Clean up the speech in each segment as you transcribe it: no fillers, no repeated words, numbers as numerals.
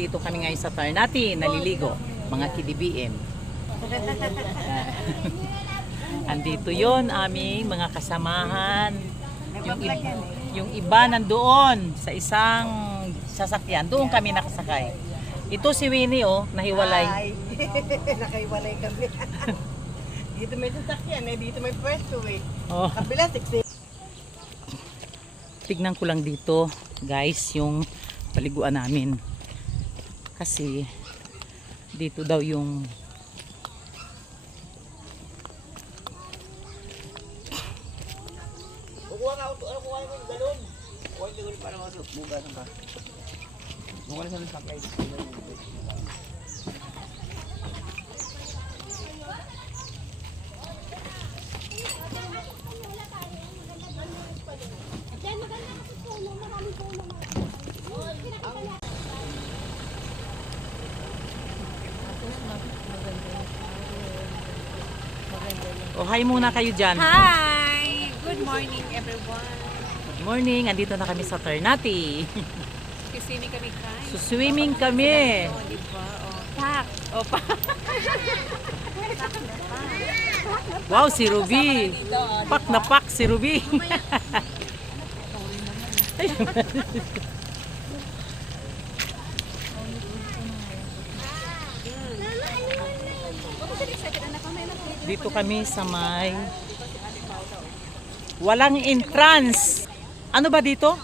Andito kami ngayon sa Ternate, naliligo, mga KDBM. Andito yon aming mga kasamahan. Yung iba nandoon sa isang sasakyan. Doon kami nakasakay. Ito si Winnie, oh, nahiwalay. Nakahiwalay kami. Dito may sasakyan eh, dito may pwesto eh. Oh. Kabila, 6. Tignan ko lang dito, guys, yung paliguan namin. Kasi dito daw yung Kukuha nga auto, kukuha nga yung galon. Kukuha yung galon para masuk. Bugasan ka. Kukuha na sa sakay. oh, hi muna kayo dyan. Hi! Good morning, everyone. Good morning, andito na kami sa Ternate. Swimming kami, guys. So, swimming kami. Oh, diba? Oh, pak! Oh, pak! Wow, si Ruby. Pak na pak si Ruby. Dito kami sa may walang entrance. Ano ba dito?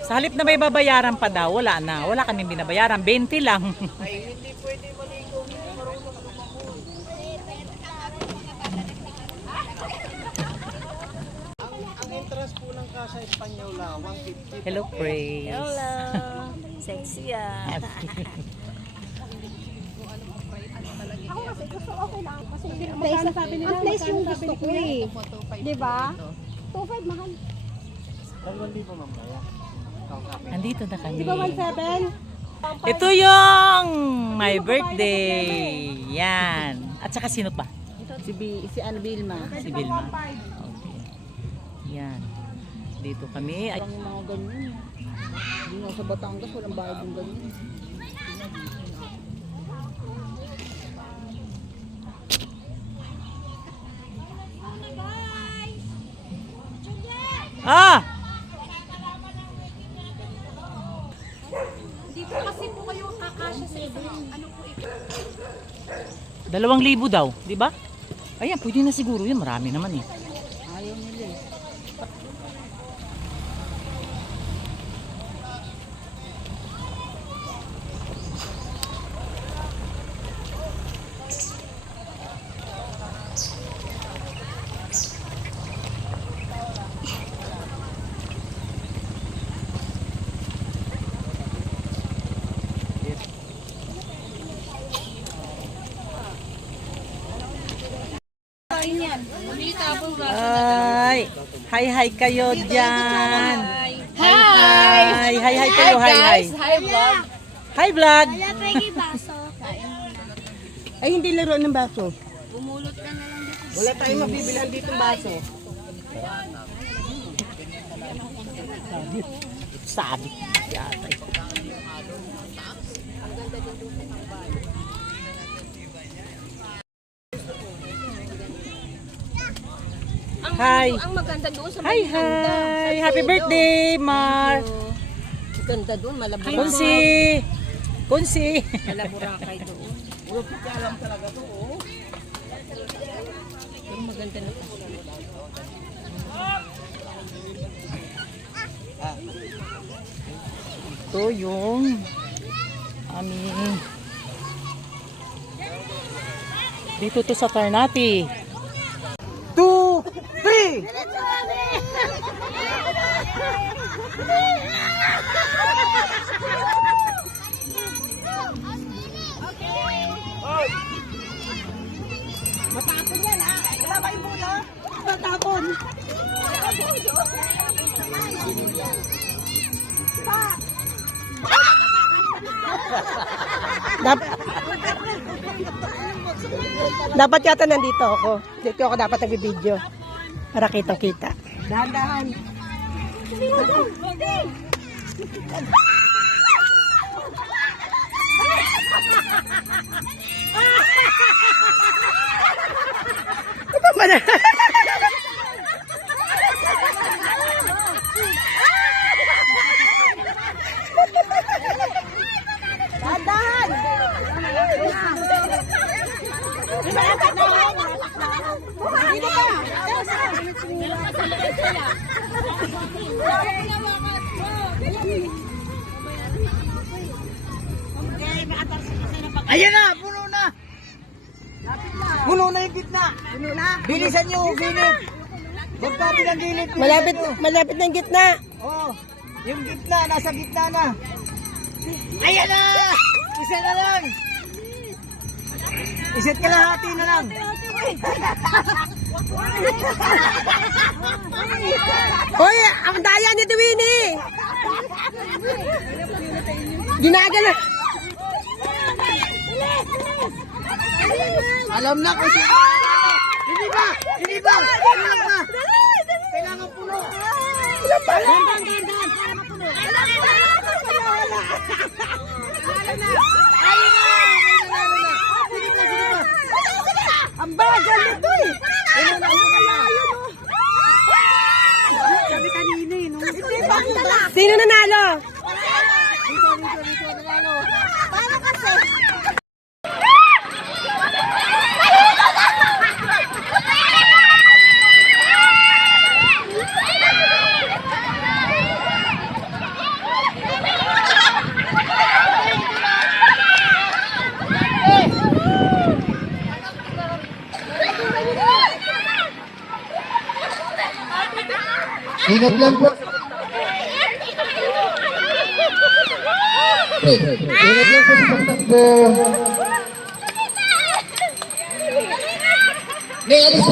Sa halip na may babayaran pa daw, wala na. Wala kaming binabayaran. 20 lang. Ay, hindi pwede maligo. Hindi marunong lumangoy. Ang entrance po ng Casa Espanyola, 150. Hello, Praise. Hello! Sexy ah! Ang place yung gusto ko eh. Diba? 2.5 mahal. Hindi po mamaya. Andito na kami. Di ba 1.7? Ito yung my birthday. Yan. At saka sino pa? Si Vilma. Si Vilma. Okay. Yan. Dito kami. Ay, Ang mga ganyan. Hindi nga sa Batangas, walang bayad yung ganyan. ah! Hindi po kasi po kayo kakasya sa isang ano po ito. 2,000 daw, di ba? Ayan, pwede na siguro yun. Marami naman eh. Ayaw nila eh. Ay, hi kayo dyan. Hi kayo, hi. Hi, vlog! Hi vlog. Ay, hindi laro ng baso. Wala tayong mabibilhan dito ng baso. Sabi. Yatay. Hi. Ang maganda doon sa Hi. Happy birthday, Mar. Ganda doon, malabura. Kunsi. Malaburakay doon. Puro pikalam talaga to, oh. Pero maganda na po. Ito yung aming dito to sa Ternate. 2, 3! Matapon yan ha. Wala ba yung bola? Matapon. Dapat yata nandito ako. Dito ako dapat nag-video. Para kitang-kita. Dahan-dahan. Ito ba na? Ayan na, puno na. Puno na yung gitna. Puno na. Bilisan nyo, gilid. Huwag pati ng gilid. Malapit na yung gitna. Oh, yung gitna, nasa gitna na. Ayan na! Isa na lang. Isa't kalahati na lang. Hoy, ang daya ni Winnie. Ginagala. Alam na kung sino. Hindi ba? Hindi ba? Kailangan ba? Kailangan puno. Ilan ba? Ang bagal nito eh. Sino nanalo? Dito, nanalo. Ingat lang po. Ingat lang po sa pagtakbo. May alis